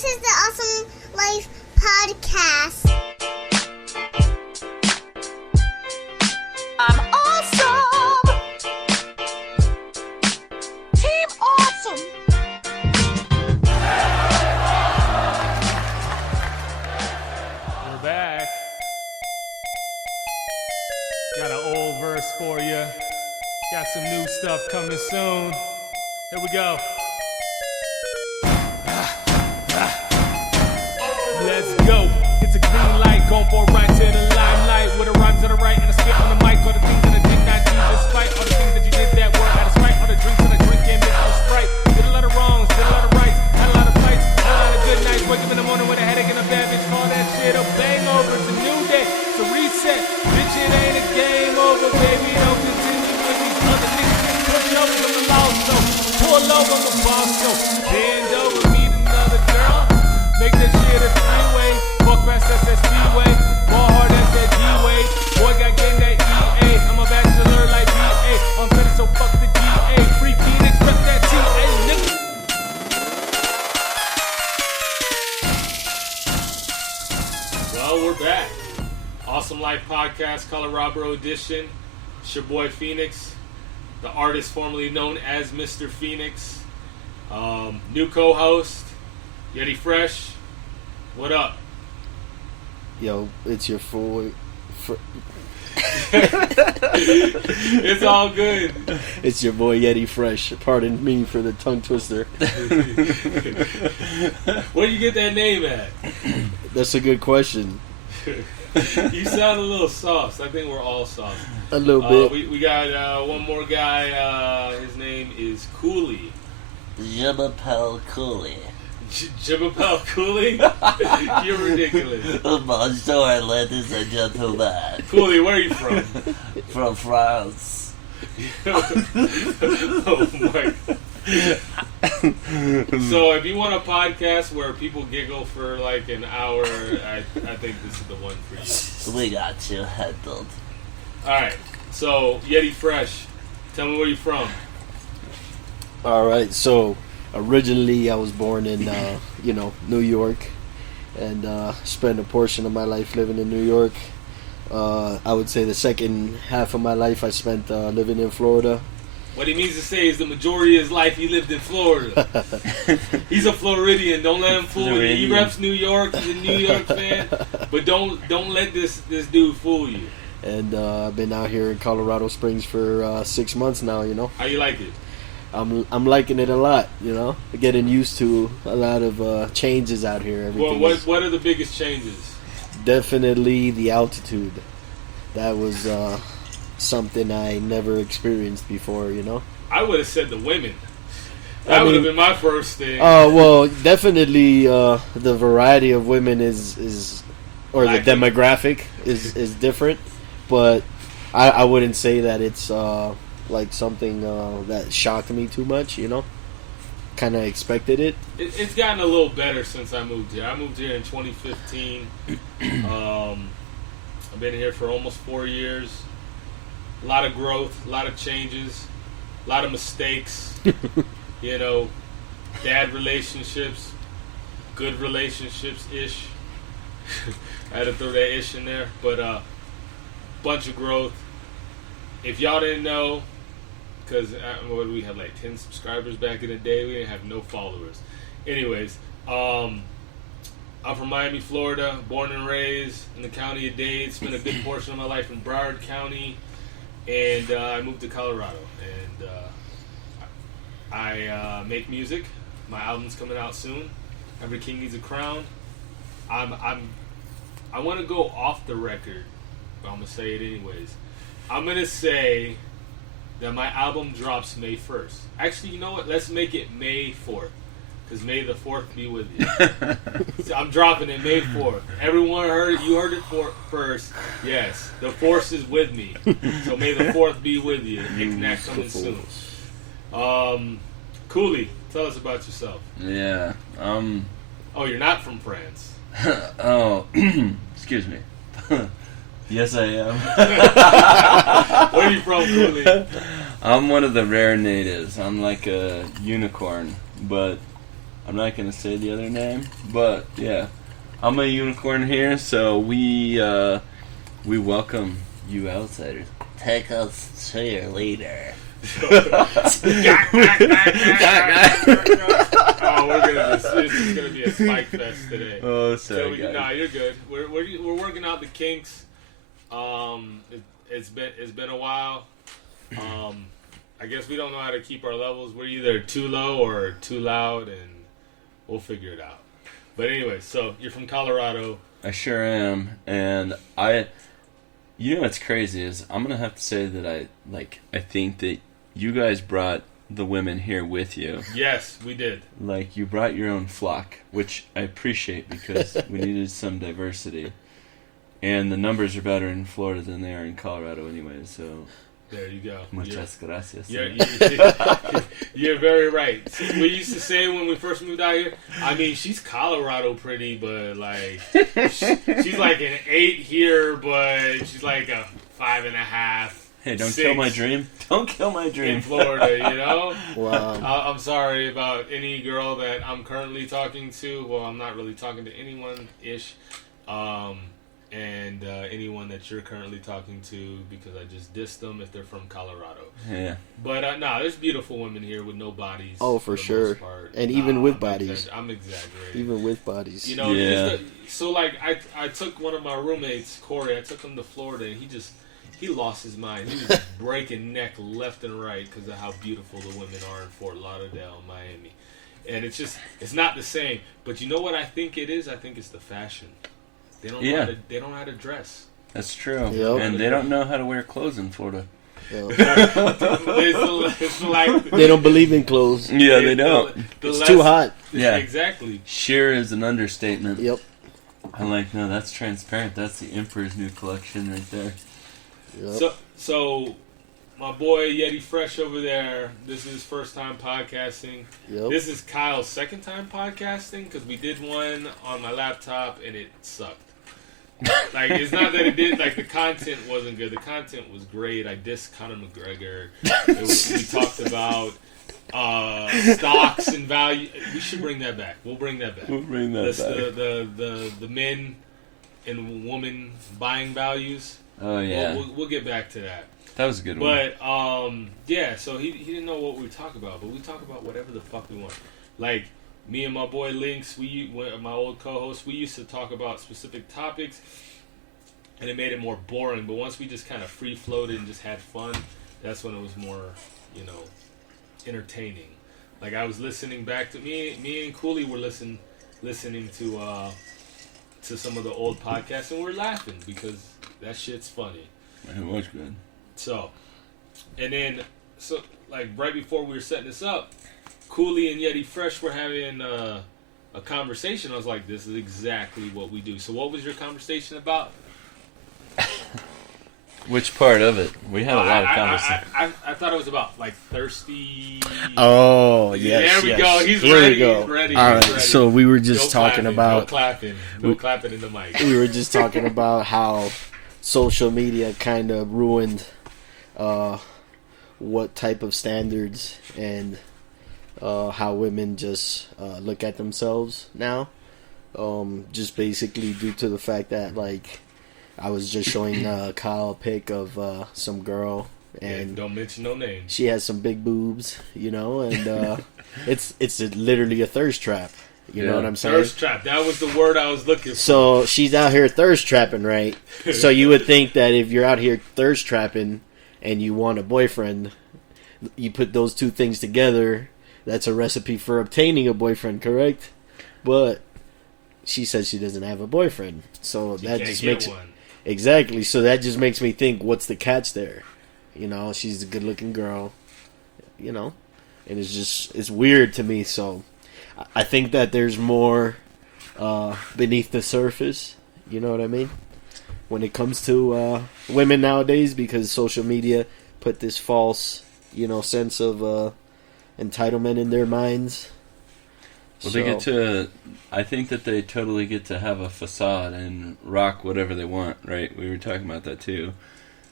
This is the Awesome Life Podcast. I'm awesome! Team Awesome! We're back. Got an old verse for you. Got some new stuff coming soon. Here we go. Let's go. It's a green light, going for a ride to the limelight. With the rhymes that are right and a skip on the mic. All the things that I did not do despite. All the things that you did that were out of spite. All the drinks that I drink and mix with Sprite. Did a lot of wrongs, did a lot of rights. Had a lot of fights, had a lot of good nights. Wake up in the morning with a headache and a bad bitch. Call that shit a hangover. It's a new day, it's a reset. Bitch, it ain't a game over, baby. Don't continue with these other niggas. Push up from the law, so pull over on the boss, so bend over, meet another girl. Make that shit a three-way. Fuck fast, that's that speedway. Ball hard, that's that G-way. Boy got game that EA. I'm a bachelor like BA. I'm better, so fuck the GA. Free Phoenix, rep that TA, nigga. Well, we're back. Awesome Life Podcast, Colorado edition. It's your boy Phoenix, the artist formerly known as Mr. Phoenix. New co-host, Yeti Fresh. What up? Yo, it's your boy. It's all good. It's your boy Yeti Fresh. Pardon me for the tongue twister. Where you get that name at? That's a good question. You sound a little sauce. I think we're all sauce. A little bit. We got one more guy. His name is Koulie. Jibapel Koulie. Jibapel Koulie? You're ridiculous. Bonjour, ladies and gentlemen. Koulie, where are you from? From France. Oh my. So if you want a podcast where people giggle for like an hour, I think this is the one for you. We got you handled. Alright, so Yeti Fresh, tell me where you're from. Alright, so originally I was born in, New York, and spent a portion of my life living in New York. I would say the second half of my life I spent living in Florida. What he means to say is the majority of his life he lived in Florida. He's a Floridian. Don't let him fool you. He reps New York. He's a New York fan. But don't let this dude fool you. And I've been out here in Colorado Springs for 6 months now, How you like it? I'm liking it a lot, Getting used to a lot of changes out here. Well, what are the biggest changes? Definitely the altitude. That was something I never experienced before, I would have said the women. That would have been my first thing. Well, definitely the variety of women is or the demographic is different, but I wouldn't say that it's like something that shocked me too much, Kind of expected it. It's gotten a little better since I moved here. I moved here in 2015. I've been here for almost 4 years. A lot of growth, a lot of changes, a lot of mistakes. Bad relationships, good relationships-ish. I had to throw that ish in there. But bunch of growth. If y'all didn't know, because what do we have, like 10 subscribers back in the day? We didn't have no followers. Anyways, I'm from Miami, Florida, born and raised in the county of Dade. Spent a good portion of my life in Broward County, and I moved to Colorado. And I make music. My album's coming out soon. Every King Needs a Crown. I want to go off the record, but I'm gonna say it anyways. I'm gonna say that my album drops May 1st. Actually, you know what? Let's make it May 4th. Because May the 4th be with you. So I'm dropping it May 4th. Everyone heard it. You heard it first. Yes. The force is with me. So May the 4th be with you. Knack coming soon. Koulie, tell us about yourself. Yeah. Oh, you're not from France. Oh, excuse me. Yes, I am. Where are you from, Koulie? I'm one of the rare natives. I'm like a unicorn, but I'm not gonna say the other name, but yeah, I'm a unicorn here, so we welcome you outsiders. Take us to your leader. This is gonna be a spike fest today. Oh, sorry, guys. Nah, you're good. We're working out the kinks. It's been a while. I guess we don't know how to keep our levels. We're either too low or too loud, and we'll figure it out. But anyway, so you're from Colorado. I sure am, and you know what's crazy is I'm gonna have to say that I think that you guys brought the women here with you. Yes, we did. Like, you brought your own flock, which I appreciate because we needed some diversity. And the numbers are better in Florida than they are in Colorado anyway, so... There you go. Muchas gracias. You're very right. See, we used to say when we first moved out here, I mean, she's Colorado pretty, but, like, she's like an 8 here, but she's like a 5.5. Hey, don't kill my dream. Don't kill my dream. In Florida, you know? Wow. I'm sorry about any girl that I'm currently talking to. Well, I'm not really talking to anyone-ish. And anyone that you're currently talking to, because I just dissed them if they're from Colorado. Yeah. But, there's beautiful women here with no bodies. Oh, for sure. And even with bodies. I'm exaggerating. Even with bodies. You know, yeah. So, like, I took one of my roommates, Corey, I took him to Florida, and he lost his mind. He was just breaking neck left and right because of how beautiful the women are in Fort Lauderdale, Miami. And it's not the same. But you know what I think it is? I think it's the fashion. They don't know how to dress. That's true. Yep. And they don't know how to wear clothes in Florida. It's like, they don't believe in clothes. Yeah, they don't. It's too hot. Yeah. Exactly. Sheer is an understatement. Yep. I'm like, no, that's transparent. That's the Emperor's New Collection right there. Yep. So my boy Yeti Fresh over there, this is his first time podcasting. Yep. This is Kyle's second time podcasting because we did one on my laptop and it sucked. Like, it's not that it did, like, the content wasn't good. The content was great. I dissed Conor McGregor. We talked about stocks and value. We should bring that back. We'll bring that back. The men and women buying values. Oh, yeah. We'll get back to that. That was a good one. But, yeah, so he didn't know what we talk about, but we talk about whatever the fuck we want. Like, me and my boy Lynx, my old co-host, we used to talk about specific topics, and it made it more boring. But once we just kind of free-floated and just had fun, that's when it was more, entertaining. Like, I was listening back to me and Koulie were listening to some of the old podcasts, and we're laughing because that shit's funny. It was good. So, like, right before we were setting this up, Koulie and Yeti Fresh were having a conversation. I was like, this is exactly what we do. So what was your conversation about? Which part of it? We had a lot of conversation. I thought it was about, like, thirsty. Oh, yes. There we go. He's Here ready. we go. He's ready. All right. He's ready. So we were just No talking clapping, about. No clapping in the mic. We were just talking about how social media kind of ruined what type of standards and how women just look at themselves now. Just basically due to the fact that, like, I was just showing Kyle a pic of some girl, and don't mention no names. she has some big boobs, and it's literally a thirst trap. You know what I'm saying? Thirst trap. That was the word I was looking for. So she's out here thirst trapping, right? So you would think that if you're out here thirst trapping and you want a boyfriend, you put those two things together, that's a recipe for obtaining a boyfriend, correct? But she says she doesn't have a boyfriend. So She that can't just get makes one. Exactly. So that just makes me think, what's the catch there? She's a good looking girl, and it's weird to me. So I think that there's more beneath the surface, you know what I mean? When it comes to women nowadays, because social media put this false, sense of entitlement in their minds. Well, they get to. I think that they totally get to have a facade and rock whatever they want, right? We were talking about that too,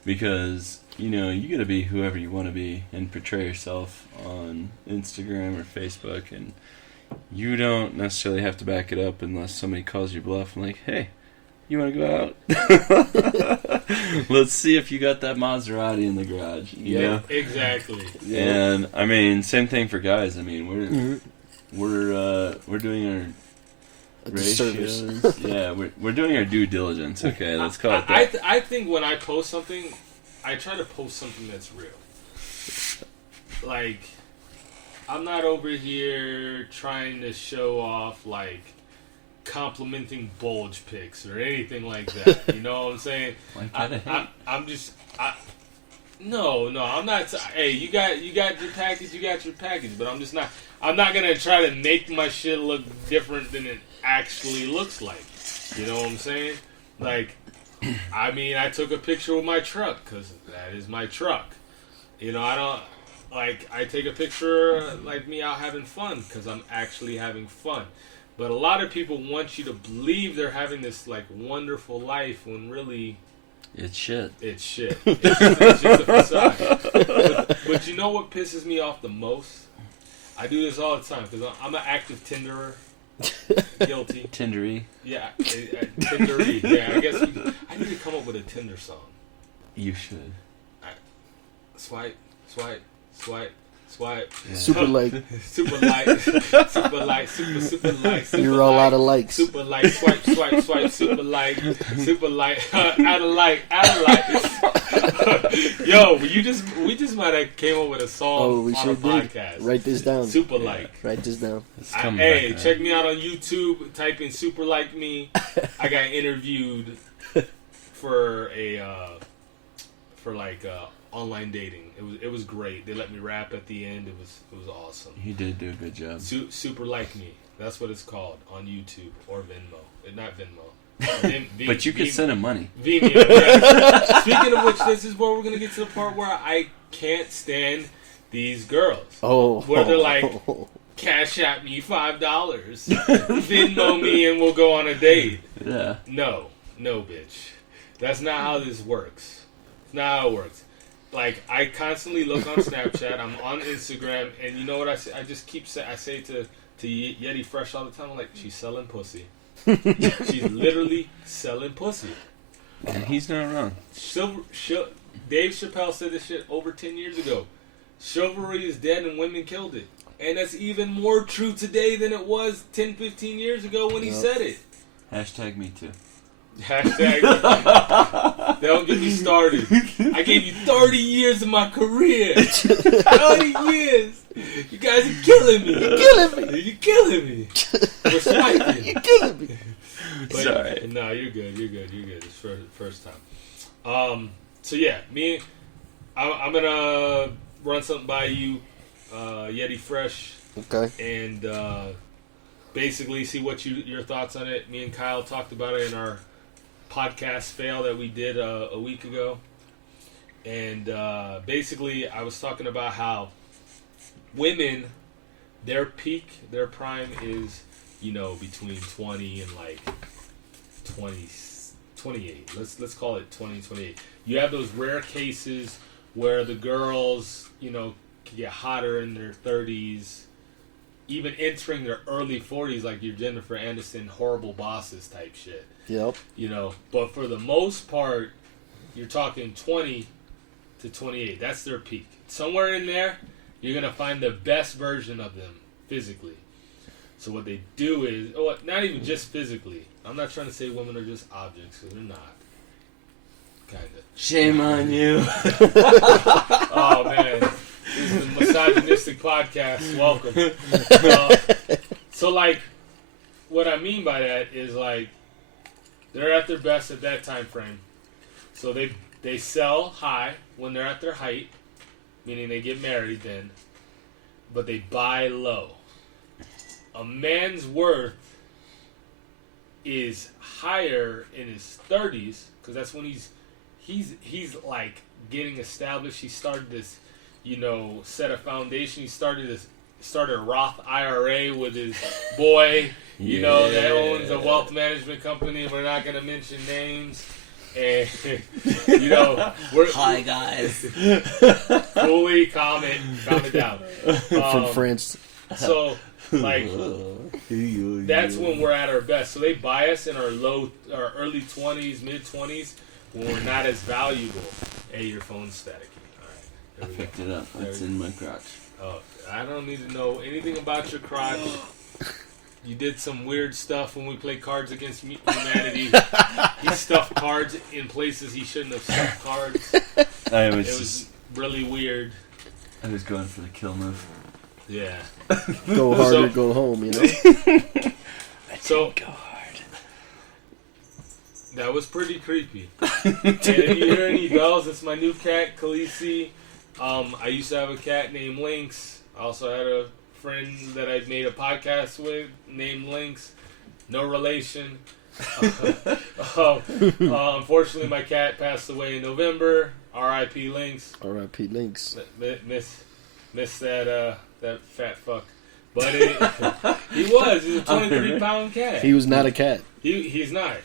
because you got to be whoever you want to be and portray yourself on Instagram or Facebook, and you don't necessarily have to back it up unless somebody calls your bluff and like, hey, you want to go out? Let's see if you got that Maserati in the garage. You know? Exactly. And I mean, same thing for guys. I mean, we're doing our ratios. Yeah, we're doing our due diligence. Okay, let's call it that. I think when I post something, I try to post something that's real. Like, I'm not over here trying to show off, like, complimenting bulge pics or anything like that. You know what I'm saying? No, I'm not. Hey, you got your package, but I'm just not. I'm not gonna try to make my shit look different than it actually looks like. You know what I'm saying? Like, I mean, I took a picture with my truck because that is my truck. You know, I don't. Like, I take a picture like me out having fun because I'm actually having fun. But a lot of people want you to believe they're having this, like, wonderful life when really... It's shit. It's shit. It's just a facade. But you know what pisses me off the most? I do this all the time because I'm an active Tinderer. Guilty. Tindery. Yeah, Tindery. Yeah, I guess I need to come up with a Tinder song. You should. Swipe. Yeah. Super like. Super like. You roll out of likes. Super like. Swipe. Super like. Out of like. Yo, we just might have came up with a song we on sure a did. podcast. Write this down. Super like. Write this down. Hey, check me out on YouTube. Type in Super Like Me. I got interviewed for online dating. It was great. They let me rap at the end. It was awesome. You did do a good job. Super Like Me. That's what it's called on YouTube or Venmo. Not Venmo. But you could send him money. Vimeo. Yeah. Speaking of which, this is where we're gonna get to the part where I can't stand these girls. Where they're like, cash at me $5, Venmo me, and we'll go on a date. Yeah. No, bitch. That's not how this works. It's not how it works. Like, I constantly look on Snapchat. I'm on Instagram, and you know what I say? I just keep I say to Yeti Fresh all the time. I'm like, she's selling pussy. She's literally selling pussy. And he's not wrong. Dave Chappelle said this shit over 10 years ago. Chivalry is dead and women killed it. And that's even more true today than it was 10, 15 years ago when he said it. Hashtag me too. Hashtag don't get me started. I gave you 30 years of my career. 30 years. You guys are killing me. You're killing me. We're swiping. You're killing me. But, sorry. No, you're good. It's first time. So yeah, I'm gonna run something by you, Yeti Fresh. Okay. And basically see what your thoughts on it. Me and Kyle talked about it in our podcast fail that we did a week ago, and basically I was talking about how women, their prime is, you know, between 20 and like 28. Let's call it 20, 28. You have those rare cases where the girls, you know, can get hotter in their 30s, even entering their early 40s, like your Jennifer Aniston horrible bosses type shit. Yep. You know, but for the most part, you're talking 20 to 28. That's their peak. Somewhere in there, you're going to find the best version of them physically. So what they do is, not even just physically. I'm not trying to say women are just objects, because they're not. Kind of. Shame on you. Oh, man. This is a misogynistic podcast. Welcome. So, like, what I mean by that is, like, they're at their best at that time frame. So they sell high when they're at their height, meaning they get married then, but they buy low. A man's worth is higher in his 30s, because that's when he's like getting established. He started this, you know, set a foundation. He started a Roth IRA with his boy, you know, that owns a wealth management company. We're not going to mention names. And, you know, hi, guys. Koulie, calm it down. From France. So Like, that's when we're at our best. So they buy us in our early 20s, mid 20s, when we're not as valuable. Hey, your phone's staticky. All right, I picked it up. It's in my crotch. Oh, I don't need to know anything about your crotch. You did some weird stuff when we played Cards Against Humanity. He stuffed cards in places he shouldn't have stuffed cards. It It was really weird. I was going for the kill move. Yeah. Go hard or go home, you know? So, Go hard. that was pretty creepy. And if you hear any bells, it's my new cat, Koulie. I used to have a cat named Lynx. I also had a friend that I made a podcast with named Lynx. No relation. Unfortunately, my cat passed away in November. R.I.P. Lynx. R.I.P. Links. Miss that fat fuck. But he's a 23-pound cat. He was not a cat. He's not.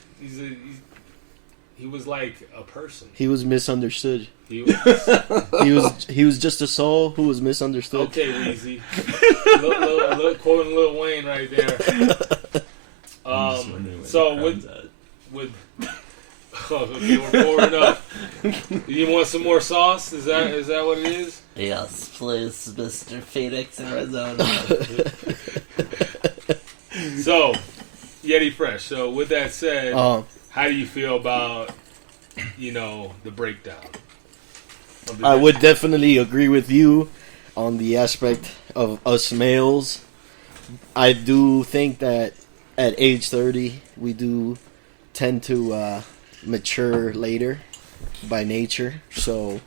He was like a person. He was misunderstood. He was. He was just a soul who was misunderstood. Okay, Weezy. Quoting Lil Wayne right there. So with okay, we're pouring up. You want some more sauce? Is that what it is? Yes, please, Mr. Phoenix, Arizona. So, Yeti Fresh. So, with that said, Uh, how do you feel about the breakdown? I would definitely agree with you on the aspect of us males. I do think that at age 30, we do tend to mature later by nature. So,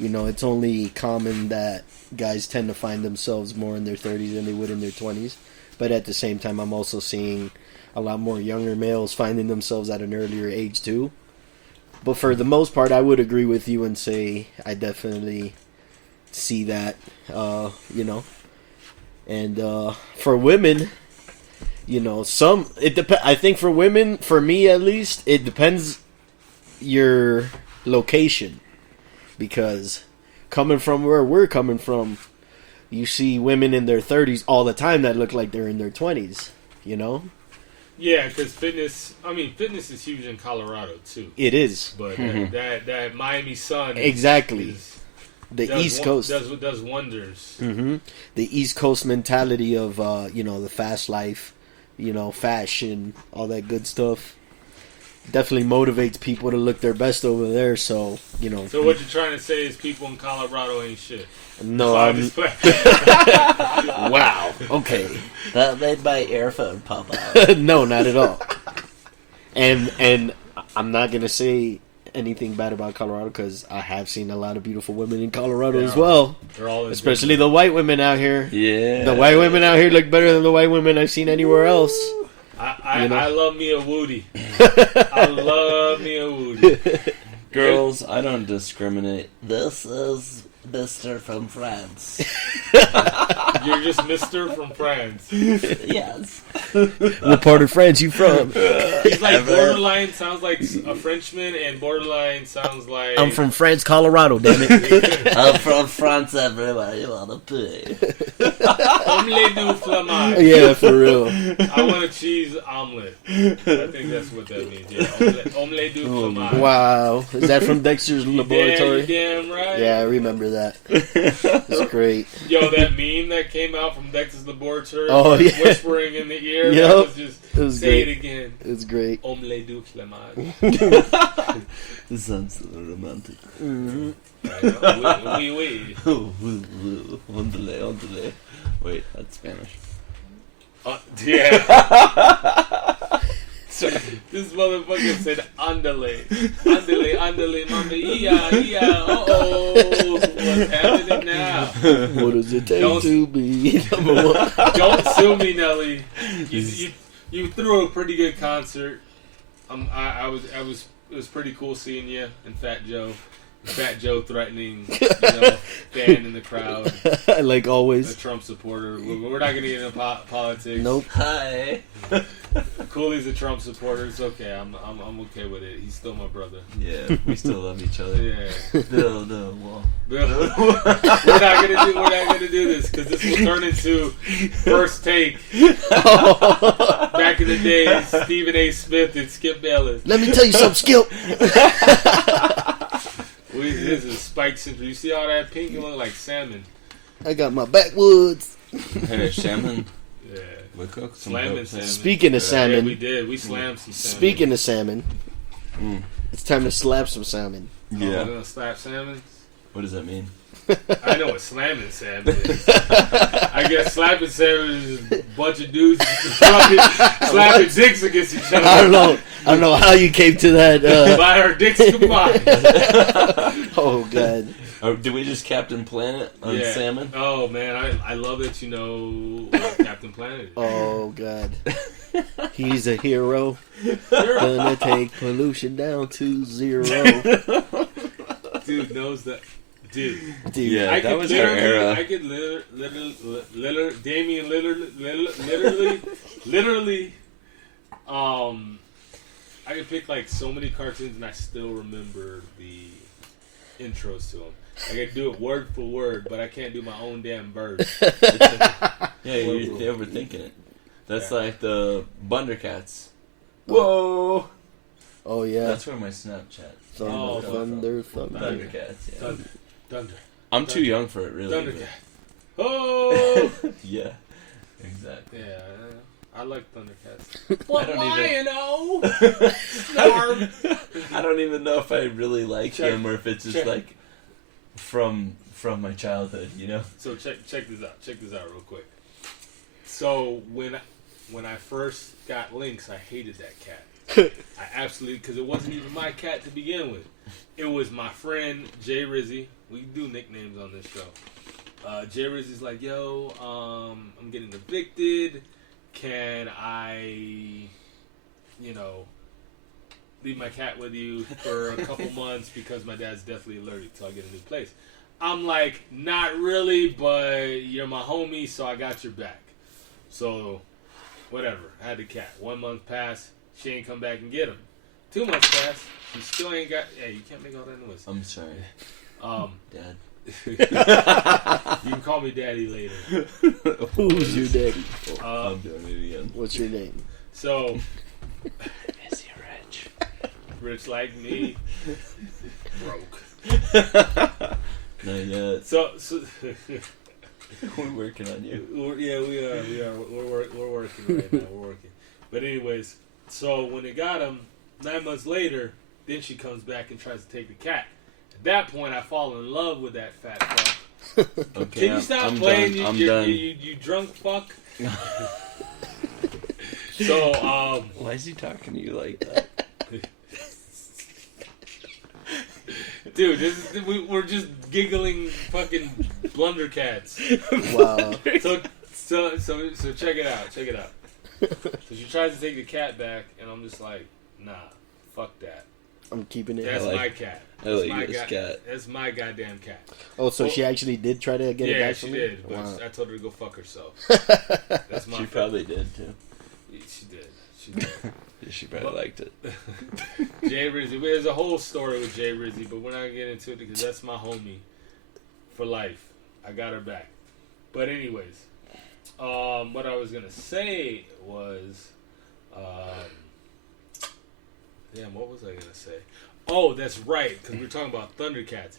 it's only common that guys tend to find themselves more in their 30s than they would in their 20s. But at the same time, I'm also seeing a lot more younger males finding themselves at an earlier age too. But for the most part, I would agree with you and say I definitely see that, And for women, I think for women, for me at least, it depends your location. Because coming from where we're coming from, you see women in their 30s all the time that look like they're in their 20s, Yeah, because fitness is huge in Colorado too. It is. But that Miami sun exactly. The East Coast does wonders. Mm-hmm. The East Coast mentality of the fast life, fashion, all that good stuff, definitely motivates people to look their best over there. So So what you're trying to say is people in Colorado ain't shit. No, wow. Okay. That made my earphone pop out. No, not at all. And I'm not gonna say anything bad about Colorado because I have seen a lot of beautiful women in Colorado as well. They're all especially the white women out here. Yeah. The white women out here look better than the white women I've seen anywhere else. I love me a Woody. I love me a Woody. Girls, I don't discriminate. This is Mr. from France. You're just Mr. from France. Yes. What part of France you from? He's like borderline sounds like a Frenchman and borderline sounds like... I'm from France, Colorado, damn it. I'm from France everywhere you wanna be. Omelette du fromage. Yeah, for real. I want a cheese omelet. I think that's what that means. Yeah, omelette du fromage. Wow. Is that from Dexter's Laboratory? You damn right. Yeah, I remember that. It's great. Yo, that meme that came out from Dexter's Laboratory, Oh, yeah. whispering in the ear, Yep. that was just, It was say great. it again. It's great. Omelette du fromage. This sounds so romantic. Mm-hmm. Oui, oui. Ondele. Wait, that's Spanish. Yeah. This motherfucker said andale. Andale, andale, mama, yeah, uh-oh. What's happening now? What does it take to be number one? Don't sue me, Nelly. You threw a pretty good concert. It was pretty cool seeing you and Fat Joe. Fat Joe threatening, fan in the crowd. Like A always. Trump supporter. We're not going to get into politics. Nope. Hi. Coolie's a Trump supporter. It's okay. I'm okay with it. He's still my brother. Yeah, we still love each other. Yeah. No. Well, We're not gonna do this because this will turn into First Take. Back in the day, Stephen A. Smith and Skip Bayless. Let me tell you something, Skip. This is Spike Central. You see all that pink? It look like salmon. I got my backwoods. Hey, salmon. Yeah. We cooked some Slamming dope salmon. Speaking of Yeah, salmon, we did. We slammed some salmon. speaking of salmon, Mm. it's time to slap some salmon. Oh, Yeah. we're gonna slap salmon? What does that mean? I know what slamming salmon is. I guess slapping salmon is just a bunch of dudes slapping dicks against each other. I don't know how you came to that. By our dicks combined. Oh god. Or did we just Captain Planet on Yeah. salmon? Oh man, I love that you know what Captain Planet is. Oh god. He's a hero. Gonna take pollution down to 0. Dude knows that. Dude, Dude. Yeah, I that could was our literally, era. I could Damian literally, I could pick like so many cartoons and I still remember the intros to them. I could do it word for word, but I can't do my own damn verse. Yeah, you're overthinking it. That's Yeah. like the Bundercats. Whoa! Oh yeah. That's where my Snapchat. Oh, Thunder. Thundercats, yeah. Thunder. I'm too young for it, really. Thundercat. Oh! but- Yeah, exactly. Yeah, I like Thundercats. I don't even. Snarf. I don't even know if I really like Check- him or if it's just check. like from my childhood, you know. So check this out. Check this out real quick. So when I first got Lynx, I hated that cat. I absolutely, because it wasn't even my cat to begin with. It was my friend Jay Rizzy. We do nicknames on this show. Jay Rizzy's like, yo, I'm getting evicted. Can I, leave my cat with you for a couple months because my dad's deathly allergic till I get a new place? I'm like, not really, but you're my homie, so I got your back. So, whatever. I had the cat. 1 month passed. She ain't come back and get him. 2 months passed. She still ain't got... Hey, you can't make all that noise. I'm sorry, Dad. You can call me daddy later. Who's your daddy? I'm doing it again. What's your name? So, Is he rich? rich like me, broke. Not yet. So We're working on you. yeah, we are. We're working right now. We're working. But anyways, so when they got him, 9 months later, then she comes back and tries to take the cat. At that point, I fall in love with that fat fuck. Okay, Can you stop I'm playing? done. I'm you done. you drunk fuck. So Why is he talking to you like that? dude, we're just giggling fucking blundercats. Wow. So check it out. Check it out. So she tries to take the cat back, and I'm just like, nah, fuck that. I'm keeping it. That's I like- my cat. I That's like my this cat. That's my goddamn cat. Oh, so she actually did try to get it Yeah, back she from me? did. But Wow. I told her to go fuck herself. That's my She fault. probably did too. She did. She did. She probably liked it. Jay Rizzy. There's a whole story with Jay Rizzy, but we're not gonna get into it because that's my homie for life. I got her back. But anyways, what I was gonna say was, damn, what was I gonna say? Oh, that's right, because we were talking about Thundercats.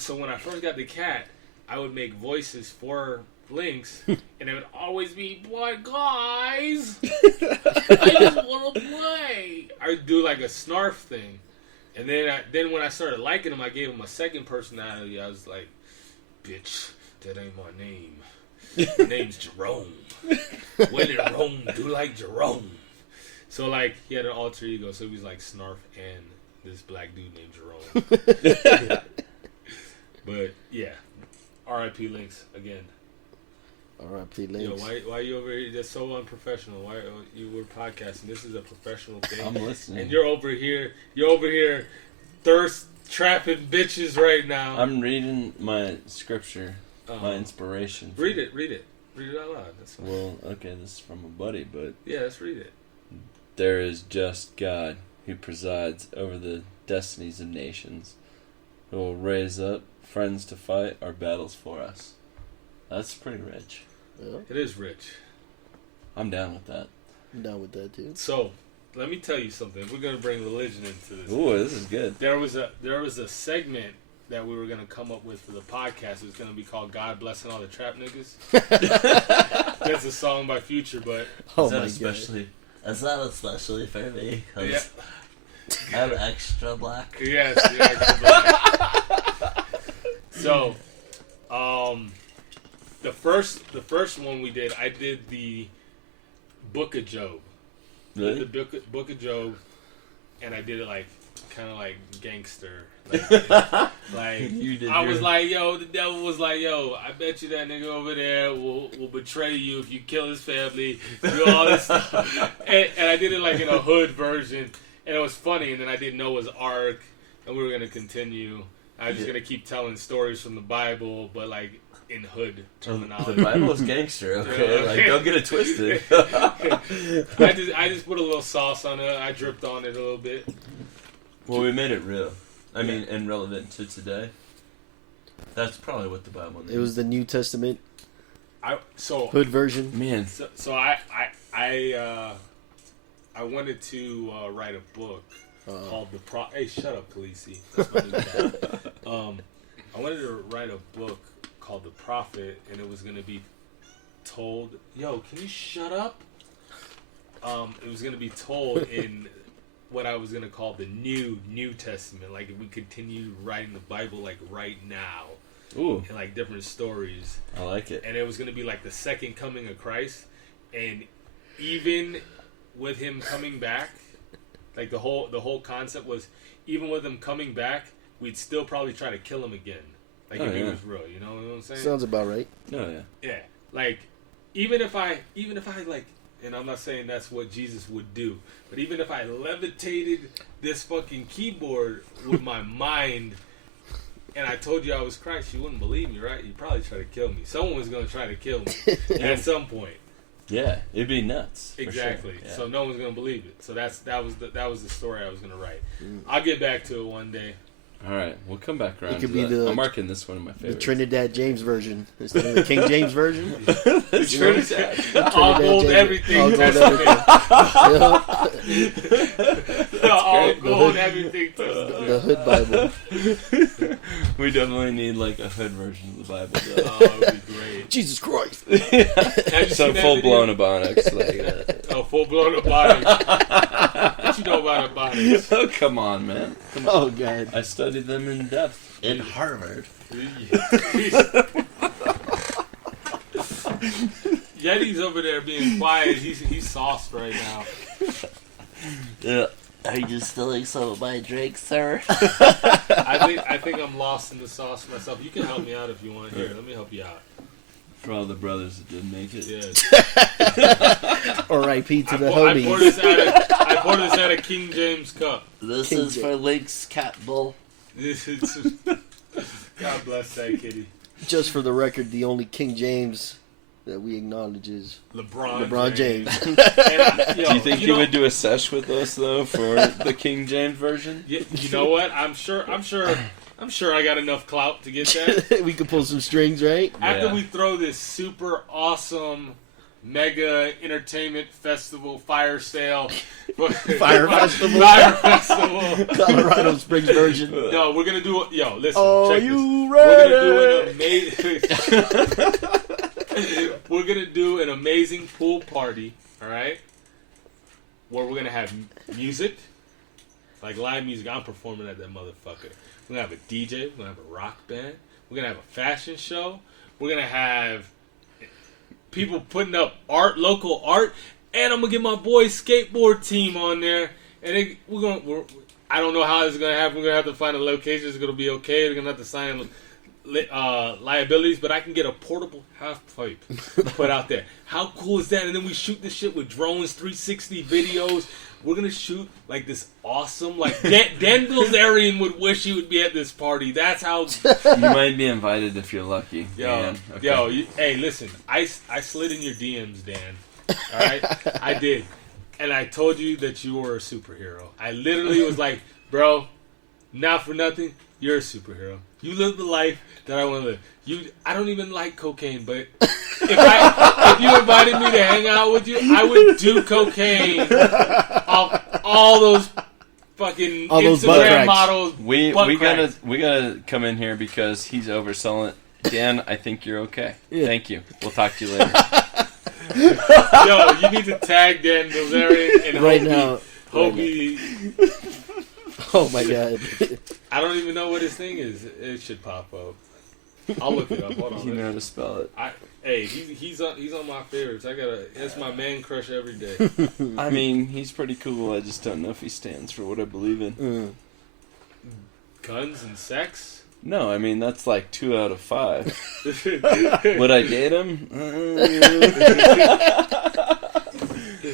So when I first got the cat, I would make voices for Lynx, and it would always be, boy, guys, I just want to play. I would do like a snarf thing, and then when I started liking him, I gave him a second personality. I was like, bitch, that ain't my name. My name's Jerome. When did Rome do like Jerome? So like he had an alter ego, so he was like Snarf and this black dude named Jerome. But yeah, R.I.P. Lynx again. R.I.P. Yo, Lynx. why you over here? That's so unprofessional. Why you were podcasting? This is a professional thing. I'm listening. And you're over here thirst trapping bitches right now. I'm reading my scripture, my Uh-huh. inspiration. Read it. Read it out loud. That's fine. Well, okay, this is from a buddy, but Yeah, let's read it. there is just God who presides over the destinies of nations, who will raise up friends to fight our battles for us. That's pretty rich. Yeah, It is rich. I'm down with that. I'm down with that too. So, let me tell you something. We're gonna bring religion into this. Ooh, this is good. There was a segment that we were gonna come up with for the podcast. It was gonna be called "God Blessing All the Trap Niggas." That's a song by Future, but Oh Is that my especially? That's not especially for me. 'Cause yeah, I'm extra black. yes, yeah. So, the first one we did, I did the Book of Job. Really? The Book of Job, and I did it like kind of like gangster. Like You did I your- was like, yo, the devil was like, yo, I bet you that nigga over there will betray you if you kill his family, do all this stuff. And I did it like in a hood version, and it was funny. And then I did Noah's Ark, and we were gonna continue. I was just gonna keep telling stories from the Bible, but like in hood terminology. The Bible is gangster, okay? Yeah. Like, don't get it twisted. I just put a little sauce on it. I dripped on it a little bit. Well, we made it real. I mean, and relevant to today. That's probably what the Bible needs. It was the New Testament So hood version. Man, I wanted to write a book called the Pro. Hey, shut up, Khaleesi. That's my new cat. I wanted to write a book called The Prophet, and it was going to be told. Yo, can you shut up? It was going to be told in what I was going to call the New Testament. Like if we continue writing the Bible like right now, ooh, and like different stories. I like it. And it was going to be like the second coming of Christ, and even with him coming back, like the whole concept was, even with him coming back, we'd still probably try to kill him again, like if he was real. You know what I'm saying? Sounds about right. Oh, yeah. Yeah, like even if I like, and I'm not saying that's what Jesus would do, but even if I levitated this fucking keyboard with my mind, and I told you I was Christ, you wouldn't believe me, right? You'd probably try to kill me. Someone was going to try to kill me at some point. Yeah, it'd be nuts. for Exactly. sure. Yeah. So no one's going to believe it. So that was the story I was going to write. I'll get back to it one day. All right, we'll come back around. It could to be that. the- I'm marking this one of my The favorites. Trinidad James version instead of the King James version. The Trinidad. All Trinidad gold James- everything all gold testament. Yeah. All great. gold everything testament. The Hood Bible. We definitely need like a hood version of the Bible. Though. Oh, it would be great. Jesus Christ. Have you So seen that full blown video? ebonics. Like, Oh, full blown ebonics. What you know about ebonics? oh, come on, man. Oh, God. I studied them in depth. In Harvard. Yeti's over there being quiet. He's sauced right now. Yeah. Are you stealing some of my drink, sir? I think I'm lost in the sauce myself. You can help me out if you want. Here, let me help you out. For all the brothers that didn't make it. Yes. R.I.p. to the I homies. poured this out of King James cup. This King is for Link's cat bull. This is. God bless that kitty. Just for the record, the only King James that we acknowledge is LeBron James. And Do you think you would do a sesh with us though for the King James version? You know what? I'm sure I got enough clout to get that. We could pull some strings, right? After Yeah. we throw this super awesome mega entertainment festival fire sale, Fire festival. fire festival. Colorado Springs version. No, we're gonna do it. Yo, listen. Are check you this. ready? We're gonna do an amazing pool party. All right, where we're gonna have music, like live music. I'm performing at that motherfucker. We're gonna have a DJ. We're gonna have a rock band. We're gonna have a fashion show. We're gonna have people putting up art, local art, and I'm gonna get my boys' skateboard team on there. And I don't know how this is gonna happen. We're gonna have to find a location. It's gonna be okay. They're gonna have to sign liabilities, but I can get a portable half pipe put out there. How cool is that? And then we shoot this shit with drones, 360 videos. we're gonna shoot like this awesome, like Dan Bilzerian would wish he would be at this party. That's how. You might be invited if you're lucky. Dan. Okay. Hey, listen, I slid in your DMs, Dan. All right, I did, and I told you that you were a superhero. I literally was like, bro, not for nothing, you're a superhero. You live the life that I want to live. I don't even like cocaine, but if you invited me to hang out with you, I would do cocaine off all those fucking Instagram models. We gotta come in here because he's overselling it. Dan, I think you're okay. Yeah. Thank you. We'll talk to you later. Yo, you need to tag Dan Bilzerian and right now. Hobie. Oh my god. I don't even know what his thing is. It should pop up. I'll look it up. Hold on. You know how to spell it. He's on my favorites. It's my man crush every day. I mean, he's pretty cool. I just don't know if he stands for what I believe in. Guns and sex? No, I mean that's like 2 out of 5. Would I date him?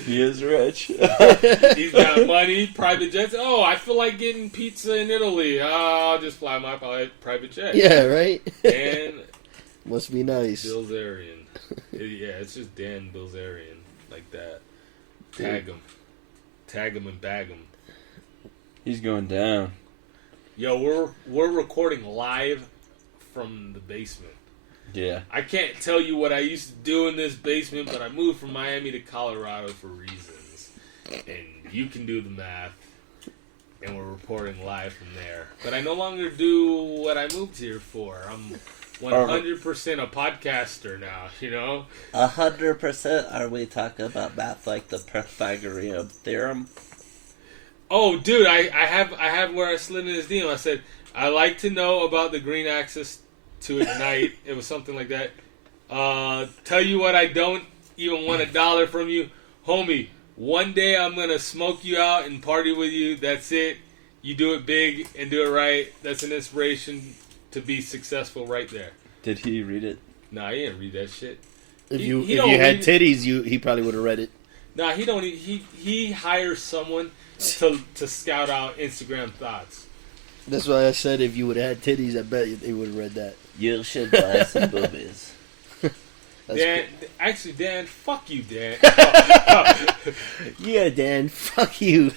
He is rich. He's got money, private jets. Oh, I feel like getting pizza in Italy. I'll just fly my private jet. Yeah, right? And must be nice. Bilzerian. Yeah, it's just Dan Bilzerian. Like that. Tag him. Tag him and bag him. He's going down. Yo, we're recording live from the basement. Yeah. I can't tell you what I used to do in this basement, but I moved from Miami to Colorado for reasons. And you can do the math. And we're reporting live from there. But I no longer do what I moved here for. I'm 100% a podcaster now, you know? 100%? Are we talking about math like the Pythagorean theorem? Oh, dude, I have where I slid in his DM. I said, I like to know about the green axis to ignite. It was something like that. Tell you what, I don't even want $1 from you. Homie, one day I'm going to smoke you out and party with you. That's it. You do it big and do it right. That's an inspiration to be successful right there. Did he read it? Nah, he didn't read that shit. If you had titties, he probably would have read it. Nah, he don't. He hires someone to scout out Instagram thoughts. That's why I said if you would have had titties, I bet he would have read that. You should buy some boobies. Dan, actually, Dan, fuck you, Dan. Yeah, Dan, fuck you.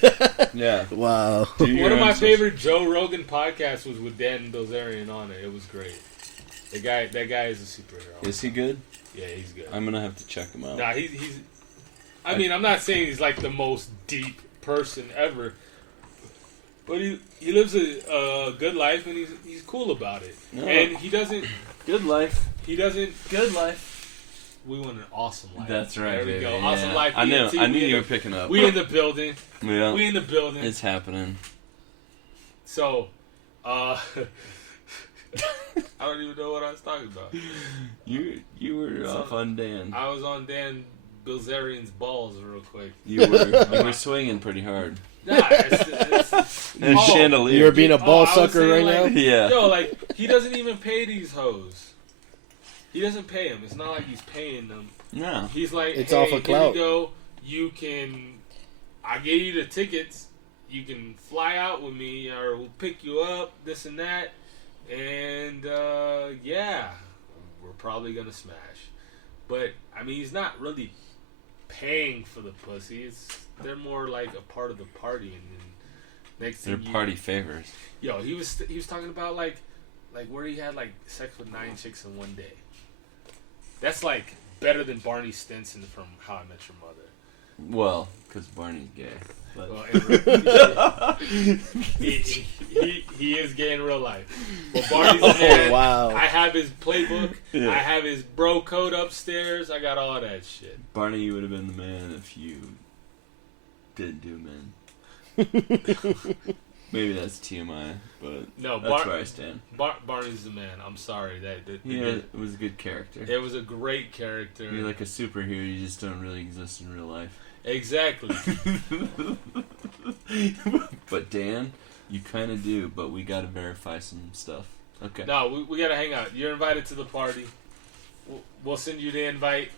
Yeah. Wow. One of my favorite Joe Rogan podcasts was with Dan Bilzerian on it. It was great. That guy is a superhero. Is he good? Yeah, he's good. I'm gonna have to check him out. Nah, he's. I mean, I'm not saying he's like the most deep person ever, but he lives a good life and he's cool about it. No. And he doesn't. Good life. He doesn't. Good life. We want an awesome life. That's right. There we baby. go. Yeah. Awesome life. I knew you were picking up. We in the building. Yeah. We in the building. It's happening. So, I don't even know what I was talking about. You were off on Dan. I was on Dan Bilzerian's balls real quick. You were swinging pretty hard. Nah, it's chandelier. You're being a ball sucker right now? Yeah. Yo, like, he doesn't even pay these hoes. He doesn't pay them. It's not like he's paying them. No. He's like, it's hey, off of clout. Here you go. I gave you the tickets. You can fly out with me, or we'll pick you up, this and that. And, yeah, we're probably going to smash. But, I mean, he's not really paying for the pussy. They're more like a part of the party. And then next thing they're party favors. Yo, he was talking about, like where he had, like, sex with 9 chicks in one day. That's, like, better than Barney Stinson from How I Met Your Mother. Well, because Barney's gay. But. Well, he is gay in real life. But Barney's a man. Wow. I have his playbook. Yeah. I have his bro code upstairs. I got all that shit. Barney, you would have been the man if you didn't do men. Maybe that's TMI, but no, that's where I stand. Barney's the man. I'm sorry. It was a good character. It was a great character. You're like a superhero. You just don't really exist in real life. Exactly. But Dan, you kind of do, but we got to verify some stuff. Okay. No, we got to hang out. You're invited to the party. We'll send you the invite.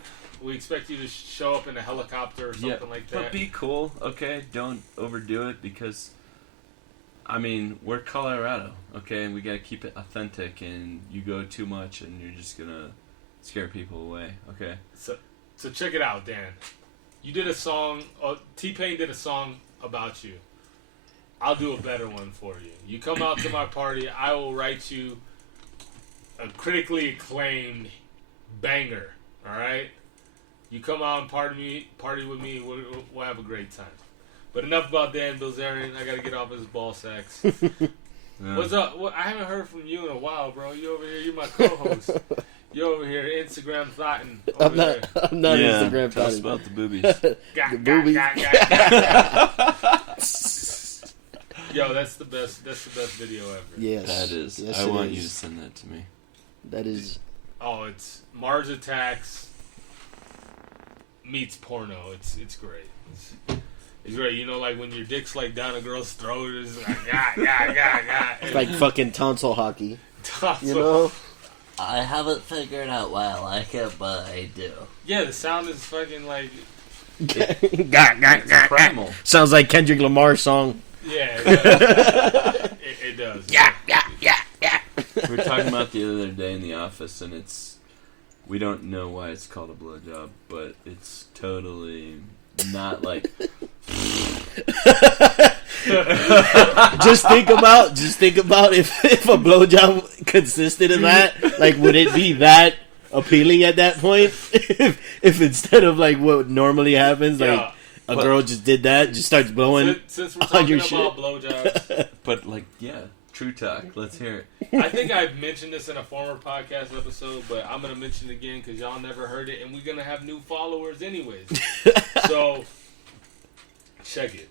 We expect you to show up in a helicopter or something like that. But be cool, okay? Don't overdo it because, I mean, we're Colorado, okay? And we gotta keep it authentic, and you go too much and you're just gonna scare people away, okay? So check it out, Dan. You did a song, T-Pain did a song about you. I'll do a better one for you. You come out to my party, I will write you a critically acclaimed banger, alright? You come out and party with me, we'll have a great time. But enough about Dan Bilzerian. I gotta get off his ball sacks. Yeah. What's up? I haven't heard from you in a while, bro. You over here, you're my co-host. You're over here, Instagram thoughting. I'm not Instagram Tell us thoughting. about the boobies. The boobies. Yo, that's the best video ever. Yes. That is. Yes, I it want is. you to send that to me. That is. Oh, it's Mars Attacks meets porno. It's great. It's great. You know, like when your dick's like down a girl's throat, it's like It's like fucking tonsil hockey. tonsil. You know? I haven't figured out why I like it, but I do. Yeah, the sound is fucking like It's primal. Sounds like Kendrick Lamar's song. yeah. It does. Yeah. We were talking about the other day in the office, and we don't know why it's called a blowjob, but it's totally not like. Just think about if a blowjob consisted of that. Like, would it be that appealing at that point? if instead of like what normally happens, like Yeah. a girl just did that, just starts blowing Since we're on talking your about shit. blowjobs, But like, yeah, true talk. Let's hear it. I think I've mentioned this in a former podcast episode, but I'm gonna mention it again because y'all never heard it, and we're gonna have new followers anyways. So check it.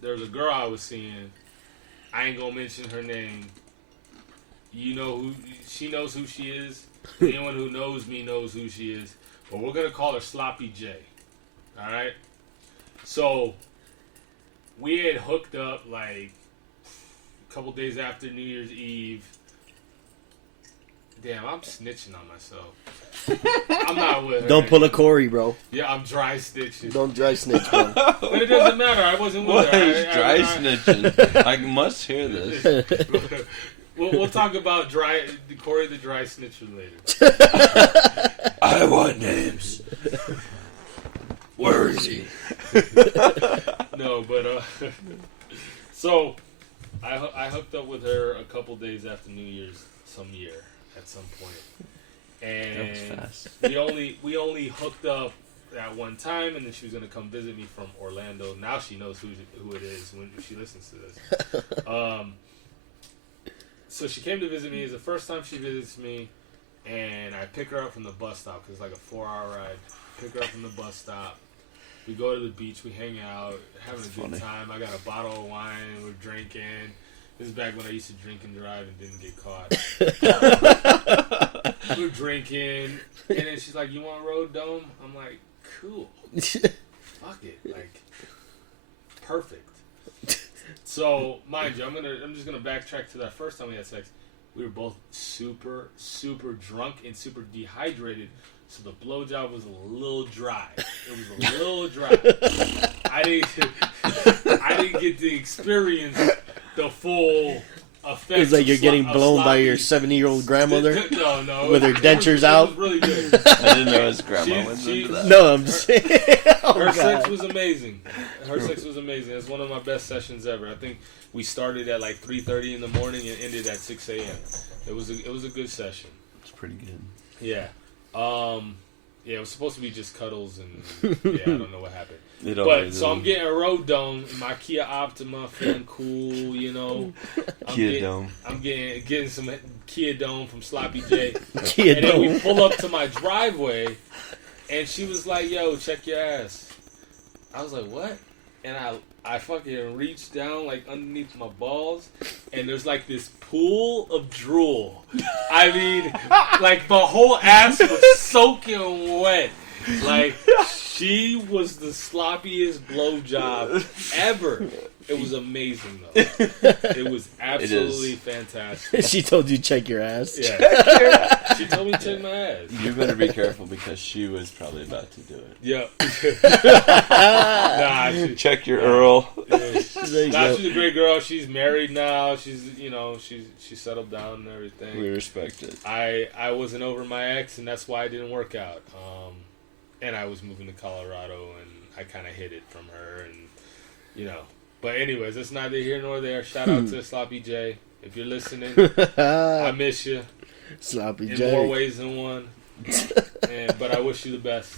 There was a girl I was seeing. I ain't gonna mention her name. You know who she knows who she is. Anyone who knows me knows who she is. But we're gonna call her Sloppy J. All right. So we had hooked up like a couple days after New Year's Eve. Damn, I'm snitching on myself. I'm not with her. Don't pull a anymore. Corey, bro. Yeah, I'm dry stitching. Don't dry snitch, bro. But it doesn't matter. I wasn't with What her. is dry snitching? I must hear this. We'll talk about Corey the dry snitcher later. I want names. Where is he? No, but so I hooked up with her a couple days after New Year's some year at some point, and That was fast. we only hooked up at one time, and then she was gonna come visit me from Orlando. Now she knows who it is when she listens to this. So she came to visit me. It's the first time she visits me, and I pick her up from the bus stop because it's like a 4-hour ride. Pick her up from the bus stop. We go to the beach. We hang out, having a good time. I got a bottle of wine. We're drinking. This is back when I used to drink and drive and didn't get caught. We're drinking, and then she's like, "You want Road Dome?" I'm like, "Cool, fuck it, like, perfect." So, mind you, I'm just gonna backtrack to that first time we had sex. We were both super, super drunk and super dehydrated, so the blowjob was a little dry. It was a little dry. I didn't get to experience the full effect. It's like you're getting blown by your 70-year-old grandmother No, with her dentures out. It was really good. I didn't know his grandma was into that. No, I'm just saying. Oh, Her God. sex was amazing. Her sex was amazing. It's one of my best sessions ever. I think we started at like 3:30 in the morning and ended at 6 a.m. It was a good session. It's pretty good. Yeah. Yeah, it was supposed to be just cuddles and yeah, I don't know what happened. It But always so I'm is. getting a Road Dome in my Kia Optima, feeling cool, you know. I'm getting some Kia Dome from Sloppy J. Kia And then we Dome. pull up to my driveway, and she was like, "Yo, check your ass." I was like, "What?" And I fucking reached down like underneath my balls, and there's like this pool of drool. I mean, like the whole ass was soaking wet. Like She was the sloppiest blowjob ever. It was amazing, though. It was absolutely fantastic. She told you check your ass. Yeah. She told me to check my ass. You better be careful because she was probably about to do it. Yep. Nah, Check your Earl. she's a great girl. She's married now. She's settled down and everything. We respect it. I wasn't over my ex, and that's why it didn't work out. And I was moving to Colorado, and I kind of hid it from her, and But anyways, it's neither here nor there. Shout out to Sloppy J. If you're listening, I miss you. Sloppy in J. more ways than one. But I wish you the best.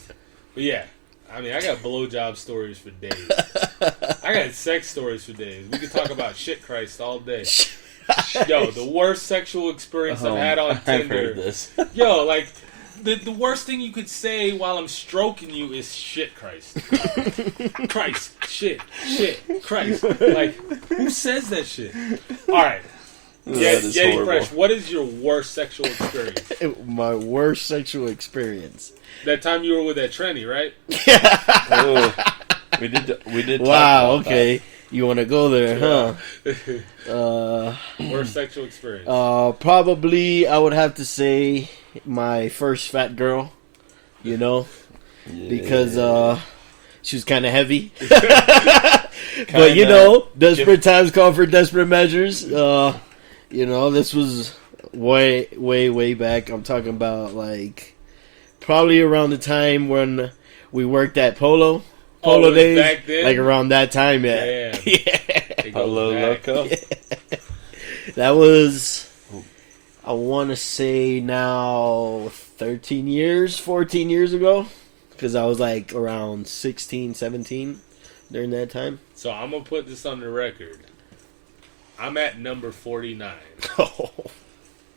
But yeah, I mean, I got blowjob stories for days. I got sex stories for days. We could talk about shit Christ all day. Yo, the worst sexual experience I've had on Tinder. I've heard this. Yo, like, the worst thing you could say while I'm stroking you is shit Christ. Christ, shit, Christ. Like, who says that shit? Alright. Yeti Fresh, what is your worst sexual experience? My worst sexual experience. That time you were with that tranny, right? Oh, we did. Wow. Okay. You want to go there, huh? Worst sexual experience. Probably I would have to say my first fat girl. Because she was kind of heavy. But desperate times call for desperate measures. This was way back. I'm talking about like probably around the time when we worked at Polo days, back then? like around that time. Yeah, Polo Loco. Yeah. That was, I want to say now 14 years ago, because I was like around 16, 17 during that time. So I'm gonna put this on the record. I'm at number 49. Oh.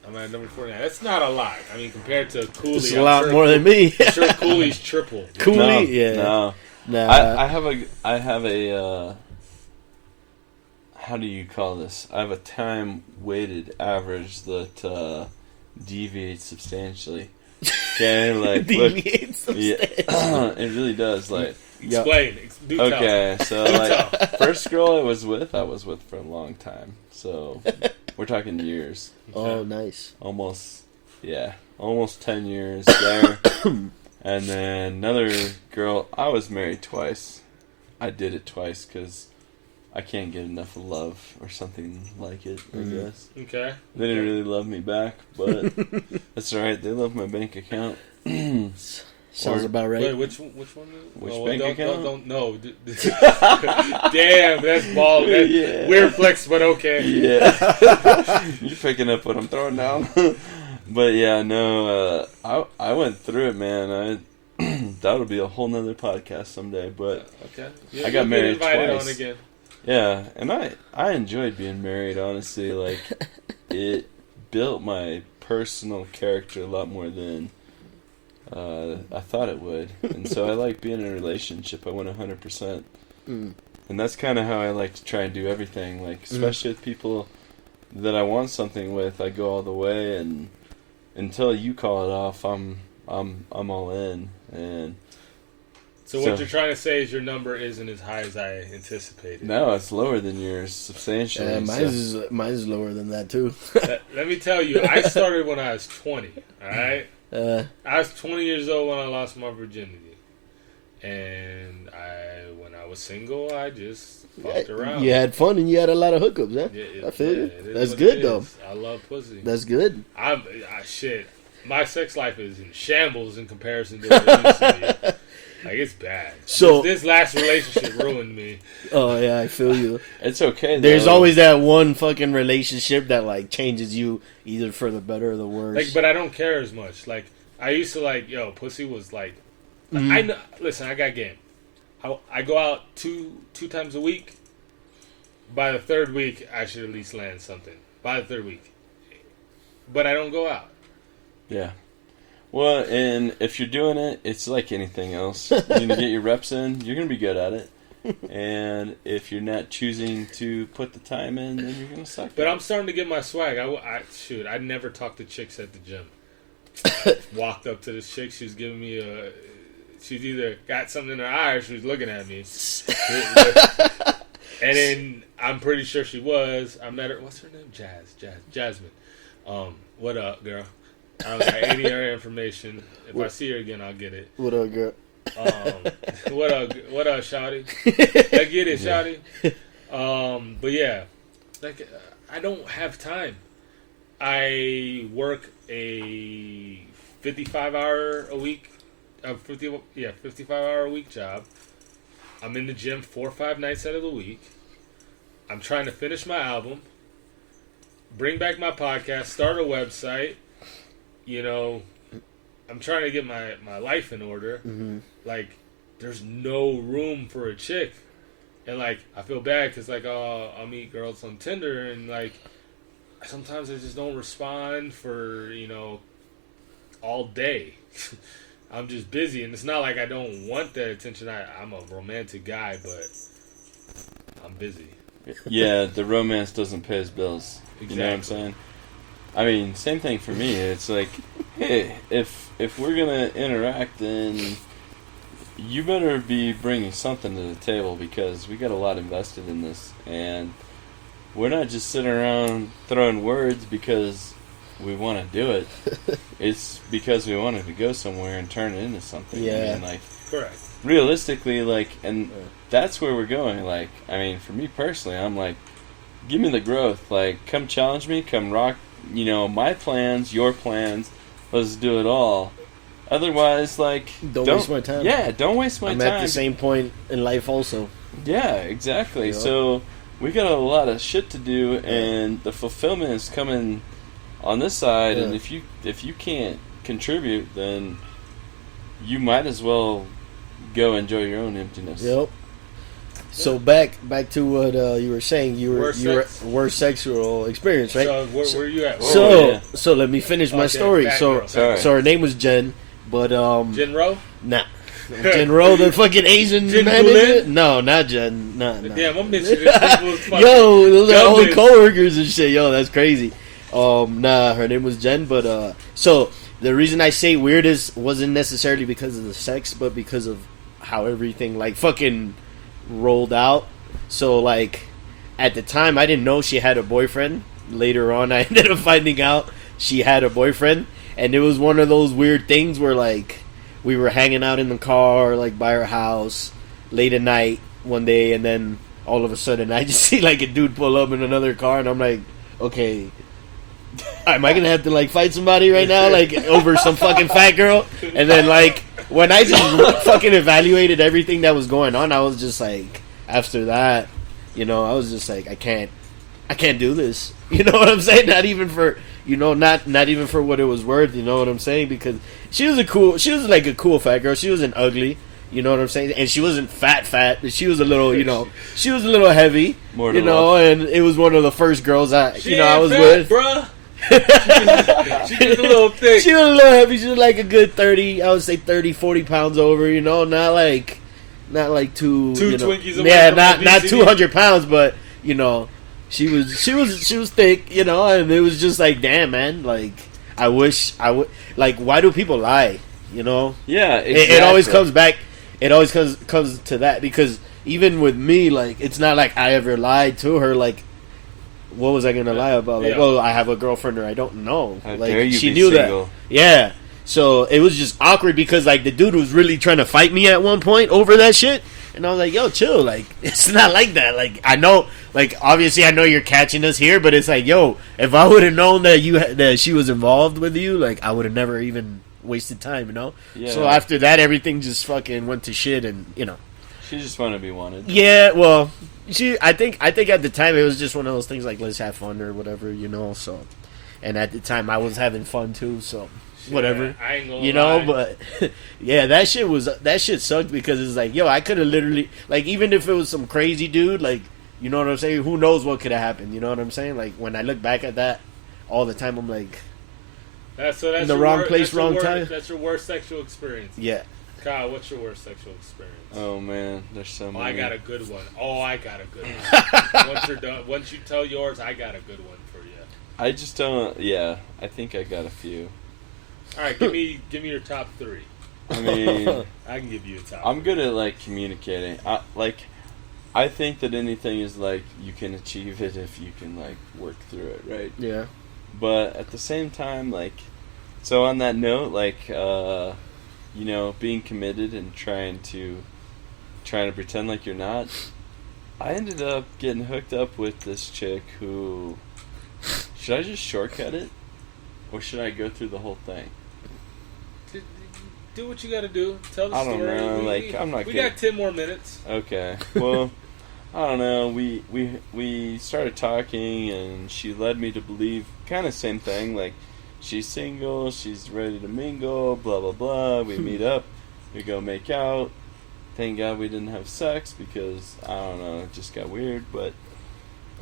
I'm at number 49. That's not a lot. I mean, compared to Koulie, It's a lot more than me. I'm sure Coolie's triple. Koulie, yeah. No. Nah. I have a how do you call this? I have a time weighted average that deviates substantially. Okay, like Deviates substantially. yeah, it really does. Like, Explain. Do tell. okay, so like first girl I was with for a long time. So we're talking years. Oh, nice. Almost 10 years there. And then another girl, I was married twice. I did it twice because I can't get enough love or something like it, I guess. Okay. They didn't really love me back, but that's alright. They love my bank account. Sounds about right. Wait, which one? Which bank account? Don't Damn, that's ball. That's weird flex, but okay. Yeah. You're picking up what I'm throwing down. But yeah, no, I went through it, man. That'll be a whole nother podcast someday. But okay. I got married invited twice. on again. Yeah, and I enjoyed being married. Honestly, like it built my personal character a lot more than I thought it would, and so I like being in a relationship. I went 100%, and that's kind of how I like to try and do everything. Like especially with people that I want something with, I go all the way, and until you call it off, I'm all in. And so what you're trying to say is your number isn't as high as I anticipated. No, it's lower than yours substantially. Mine's lower than that too. Let me tell you, I started when I was 20. All right. I was 20 years old when I lost my virginity, and when I was single, I just fucked around. You had fun and you had a lot of hookups, huh? I feel you. That's good though. I love pussy. That's good. Shit. My sex life is in shambles in comparison to what it used to be. Like, it's bad. So this last relationship ruined me. Oh yeah, I feel you. It's okay though. There's always that one fucking relationship that like changes you either for the better or the worse. Like, but I don't care as much. Like, I used to like, pussy was like, I know. Listen, I got game. I go out two times a week. By the third week, I should at least land something. By the third week, but I don't go out. Yeah. Well, and if you're doing it, it's like anything else. You're going to get your reps in. You're going to be good at it. And if you're not choosing to put the time in, then you're going to suck. But I'm starting to get my swag. I never talked to chicks at the gym. Walked up to this chick. She was giving me she's either got something in her eye or she was looking at me. And then I'm pretty sure she was. I met her. What's her name? Jasmine. What up, girl? I don't got any of her information. If I see her again, I'll get it. What up, girl? What up, shawty? I get it, shawty. But yeah, like I don't have time. I work a 55-hour a week, 55-hour a week job. I'm in the gym 4 or 5 nights out of the week. I'm trying to finish my album, bring back my podcast, start a website. You know, I'm trying to get my life in order. Mm-hmm. Like, there's no room for a chick. And, like, I feel bad because, like, I'll meet girls on Tinder and, like, sometimes I just don't respond for, you know, all day. I'm just busy. And it's not like I don't want that attention. I'm a romantic guy, but I'm busy. Yeah, the romance doesn't pay his bills. Exactly. You know what I'm saying? I mean, same thing for me. It's like, hey, if we're going to interact, then you better be bringing something to the table because we got a lot invested in this. And we're not just sitting around throwing words because we want to do it. It's because we wanted to go somewhere and turn it into something. Yeah. I mean, like, Correct. realistically, like, and that's where we're going. Like, I mean, for me personally, I'm like, give me the growth. Like, come challenge me, come rock, you know, my plans, your plans. Let's do it all. Otherwise, like, Don't waste my time. Yeah, don't waste my I'm time. at the same point in life also. Yeah, exactly. You know? So we got a lot of shit to do, and the fulfillment is coming on this side. Yeah. And if you can't contribute, then you might as well go enjoy your own emptiness. Yep. So back to what you were saying. You were worst sexual experience, right? So where you at? So let me finish my story. back So girl. Sorry. so her name was Jen, but Jen Rowe? nah. Jen Rowe, the fucking Asian Jen man. Boulin? No, not Jen. No. Damn, I'm mentioning people's fucking Yo, those are old dumbest. coworkers and shit. Yo, that's crazy. Nah, her name was Jen, but so the reason I say weird wasn't necessarily because of the sex, but because of how everything like fucking rolled out. So like at the time I didn't know she had a boyfriend. Later on I ended up finding out she had a boyfriend, and it was one of those weird things where like we were hanging out in the car like by her house late at night one day, and then all of a sudden I just see like a dude pull up in another car, and I'm like, okay, am I gonna have to like fight somebody right now like over some fucking fat girl? And then like when I just fucking evaluated everything that was going on, I was just like, after that, you know, I was just like, I can't do this. You know what I'm saying? Not even for, you know, not even for what it was worth. You know what I'm saying? Because she was like a cool fat girl. She wasn't ugly. You know what I'm saying? And she wasn't fat, but she was a little, you know, she was a little heavy. More to you know, love. and it was one of the first girls I was fat, with. Bruh. She's just a little thick. She was a little heavy. She was like a good 30, I would say 30, 40 pounds over, you know, not like two you know, Twinkies away yeah, from not obesity. 200 pounds, but you know, she was thick, you know, and it was just like, damn, man, like I wish I would, like, why do people lie, you know? Yeah, exactly. It always comes back. It always comes to that, because even with me, like, it's not like I ever lied to her. Like, what was I gonna lie about? Like, Yeah. well, I have a girlfriend, or I don't know. How Like, dare you she be knew single. that. Yeah. So it was just awkward because like the dude was really trying to fight me at one point over that shit, and I was like, yo, chill. Like, it's not like that. Like, I know, like, obviously I know you're catching us here, but it's like, yo, if I would have known that that she was involved with you, like, I would have never even wasted time, you know. Yeah. So after that, everything just fucking went to shit, and you know. She just wanted to be wanted. Yeah, well, I think at the time it was just one of those things like, let's have fun or whatever, you know. So, and at the time I was having fun too, so whatever, I ain't gonna you know. lie. But yeah, that shit sucked, because it's like, yo, I could have literally, like, even if it was some crazy dude, like, you know what I'm saying, who knows what could have happened, you know what I'm saying? Like, when I look back at that all the time, I'm like, That's in the your wrong wor- place, that's your wrong wor- time. That's your worst sexual experience. yeah. Kyle, what's your worst sexual experience? Oh man, there's so many. I got a good one. I got a good one. Once you're done, once you tell yours, I got a good one for you. I just don't. Yeah, I think I got a few. All right, give me your top 3. I mean, I can give you a top. I'm good at like communicating. I think that anything is like you can achieve it if you can like work through it, right? Yeah. But at the same time, like, so on that note, like, you know, being committed and trying to pretend like you're not. I ended up getting hooked up with this chick who. Should I just shortcut it, or should I go through the whole thing? Do what you got to do. Tell the I don't story. know. I'm not. We getting... got 10 more minutes. Okay. Well, I don't know. We started talking, and she led me to believe kind of same thing. Like, she's single, she's ready to mingle, blah blah blah. We meet up, we go make out. Thank God we didn't have sex because I don't know, it just got weird. But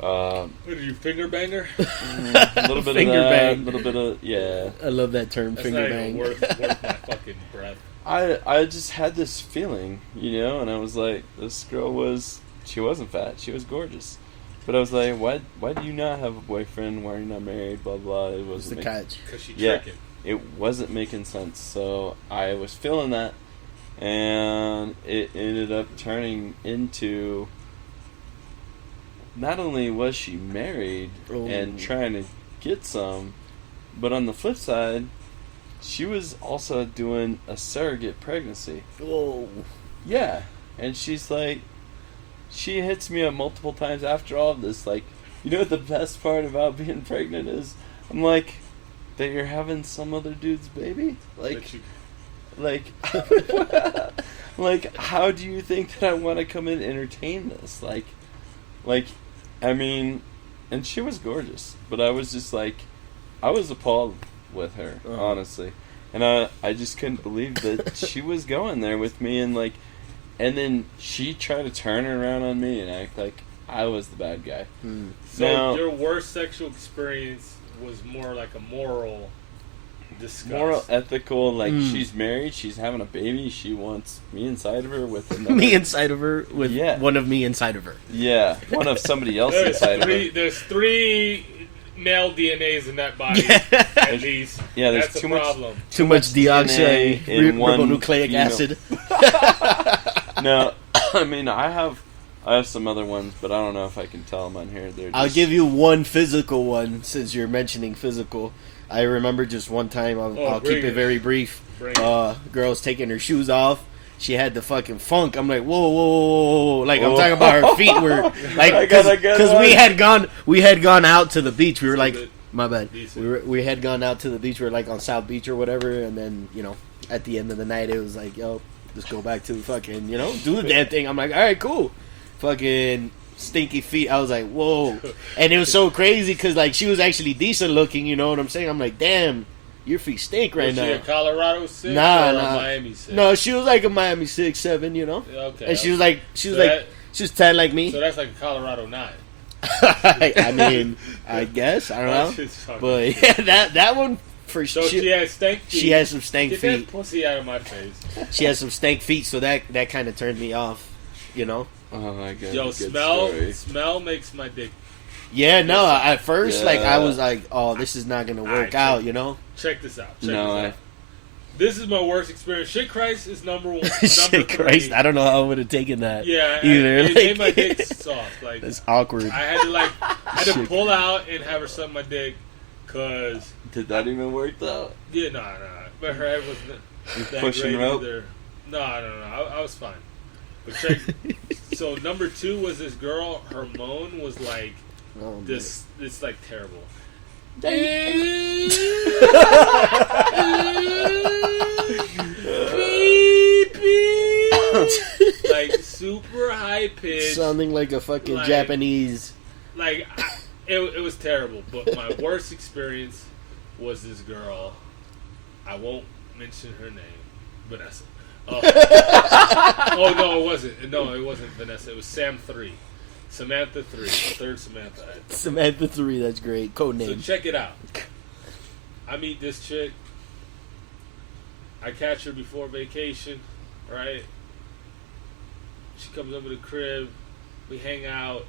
What did you finger banger? a little bit Finger of that, bang. a little bit of yeah. I love that term, That's finger not bang. even worth my fucking breath. I just had this feeling, you know, and I was like, this girl she wasn't fat, she was gorgeous. But I was like, why do you not have a boyfriend? Why are you not married? Blah blah. It What's the wasn't catch? Because she Yeah. tricking. it wasn't making sense. So I was feeling that, and it ended up turning into. Not only was she married and trying to get some, but on the flip side, she was also doing a surrogate pregnancy. Whoa. Yeah, and she's like, she hits me up multiple times after all of this. Like, you know what the best part about being pregnant is? I'm like, that you're having some other dude's baby? Like, like, how do you think that I want to come in and entertain this? Like, I mean, and she was gorgeous, but I was just like, I was appalled with her, honestly. And I just couldn't believe that she was going there with me, and like, and then she tried to turn around on me and act like I was the bad guy. So Now, your worst sexual experience was more like a moral disgust. moral, ethical, like she's married, she's having a baby, she wants me inside of her with another. Me inside of her with Yeah. one of me inside of her. Yeah, one of somebody else There's inside of her. there's 3 male DNAs in that body, at least. Yeah, there's That's too a much- problem. Too much DNA in one ribonucleic female. acid. No, I mean, I have some other ones, but I don't know if I can tell them on here. They're I'll just- give you one physical one since you're mentioning physical. I remember just one time, I'll bring keep it. it very brief. Bring it. Girl's taking her shoes off. She had the fucking funk. I'm like, whoa, whoa, whoa, whoa. Like, I'm talking about her feet were like, I got because one. we had gone out to the beach. We were like, Decent. my bad. Decent. We had gone out to the beach. We were like on South Beach or whatever. And then, you know, at the end of the night, it was like, yo, let's go back to fucking, you know, do the damn thing. I'm like, all right, cool. Fucking stinky feet. I was like, whoa. And it was so crazy because, like, she was actually decent looking, you know what I'm saying? I'm like, damn, your feet stink right Was now. she a Colorado 6 Nah, or nah. a Miami 6? No, she was like a Miami 6, 7, you know? Okay. And she was like, So she was tan like me. So that's like a Colorado 9. I mean, I guess, I don't know. Just fucking But shit. yeah, that one for So sure. she had stank feet. She has some stank Get feet. that pussy out of my face. She has some stank feet, so that kind of turned me off, you know? Oh my god! Yo, good smell story. makes my dick. Yeah, no, at first, like, I Yeah. was like, oh, this is not going to work Alright, out, check- you know? Check this out. No, This is my worst experience. Shit Christ is number 1. Shit, Christ, I don't know how I would have taken that. Yeah, either. it made my Like, dick soft. Like that's awkward. I had to Shit. pull out and have her suck my dick, cause did that even work though? yeah, nah. But her head wasn't that pushing great rope? either. No. I was fine. But check. So number 2 was this girl. Her moan was like Oh, this. It's like terrible. Beep, beep. Like super high pitched. sounding like a fucking Like- Japanese. Like it was terrible. But my worst experience was this girl. I won't mention her name, Vanessa. Oh no, it wasn't. No, it wasn't Vanessa. It was Samantha 3, third Samantha. Samantha 3, that's great. Code So name. check it out. I meet this chick. I catch her before vacation, right? She comes over to the crib. We hang out.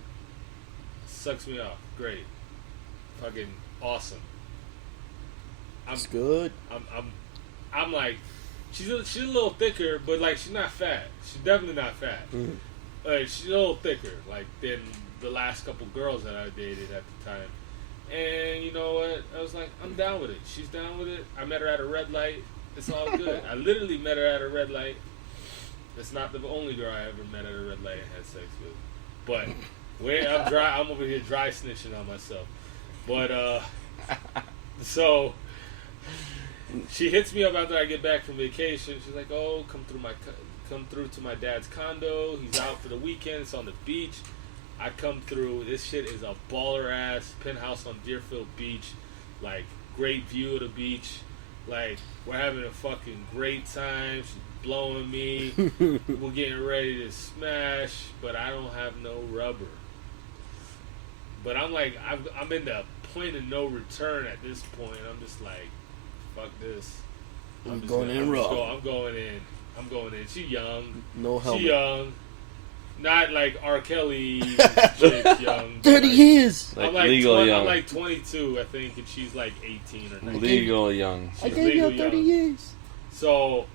Sucks me off. Great. Fucking awesome. It's good. I'm like, she's a little thicker, but like she's not fat. She's definitely not fat. She's a little thicker, like than the last couple girls that I dated at the time. And you know what? I was like, I'm down with it. She's down with it. I met her at a red light. It's all good. I literally met her at a red light. That's not the only girl I ever met at a red light and had sex with. But I'm over here dry snitching on myself. But so she hits me up after I get back from vacation. She's like, "Oh, come through to my dad's condo. He's out for the weekend. It's on the beach." I come through. This shit is a baller ass penthouse on Deerfield Beach. Like, great view of the beach. Like, we're having a fucking great time. She's blowing me. We're getting ready to smash, but I don't have no rubber. But I'm like, I'm in the point of no return at this point. I'm just like, fuck this. I'm going in raw. I'm going in. She young. No helmet. She young. Not like R. Kelly chick young. 30 years. Like legal young. I'm like 22, I think, and she's like 18 or 19. Legal young. I gave you 30 years. So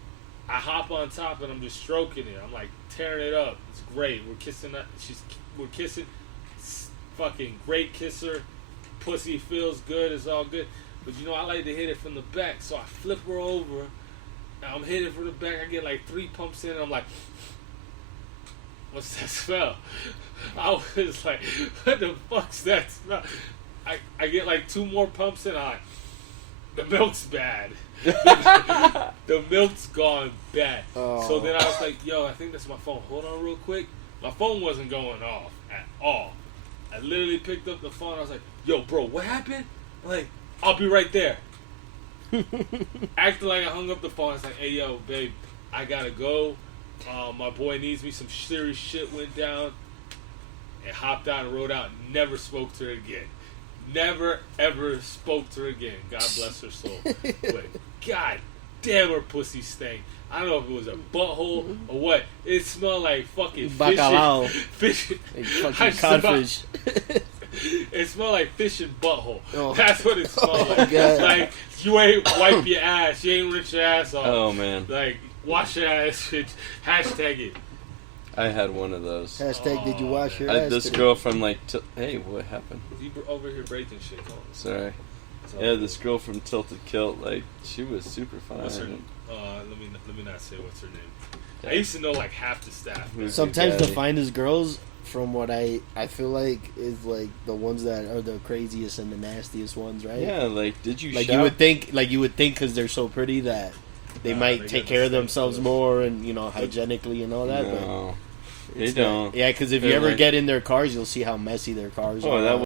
I hop on top and I'm just stroking it. I'm like tearing it up. It's great. We're kissing. We're kissing. It's fucking great kisser. Pussy feels good. It's all good. But you know, I like to hit it from the back. So I flip her over. I'm hitting from the back. I get like 3 pumps in, and I'm like, what's that smell? I was like, what the fuck's that smell? I get like 2 more pumps in. I'm like, the milk's bad. The milk's gone bad. Oh. So then I was like, yo, I think that's my phone. Hold on real quick. My phone wasn't going off at all. I literally picked up the phone. I was like, yo, bro, what happened? I'm like, I'll be right there. Acting like I hung up the phone. I was like, hey, yo, babe, I gotta go. My boy needs me. Some serious shit went down. And hopped out and rode out. Never spoke to her again. Never, ever spoke to her again. God bless her soul. But God damn, her pussy stank. I don't know if it was a butthole or what. It smelled like fucking Bacalao. fish. Like fucking codfish. It smelled like fish and butthole. Oh. That's what it smelled like. God. Like, you ain't wipe your ass. You ain't rinse your ass off. Oh man. Like, wash your ass. Hashtag it. I had one of those. Hashtag did you wash your I had ass this today? girl from like, hey, what happened? You over here breaking shit, Colin. Sorry. It's all Yeah, good. this girl from Tilted Kilt, like, she was super fine. What's her name? Let me not say what's her name. I used to know like half the staff. Who's Sometimes the the guy? finest girls, from what I feel like, is like the ones that are the craziest and the nastiest ones, right? Yeah, like, did you Like shop? you would think, because they're so pretty that they might they take got care the of same themselves stuff. more and hygienically and all that. No, But they it's not- don't. Yeah, because if you They're ever like- get in their cars, you'll see how messy their cars Oh, are. that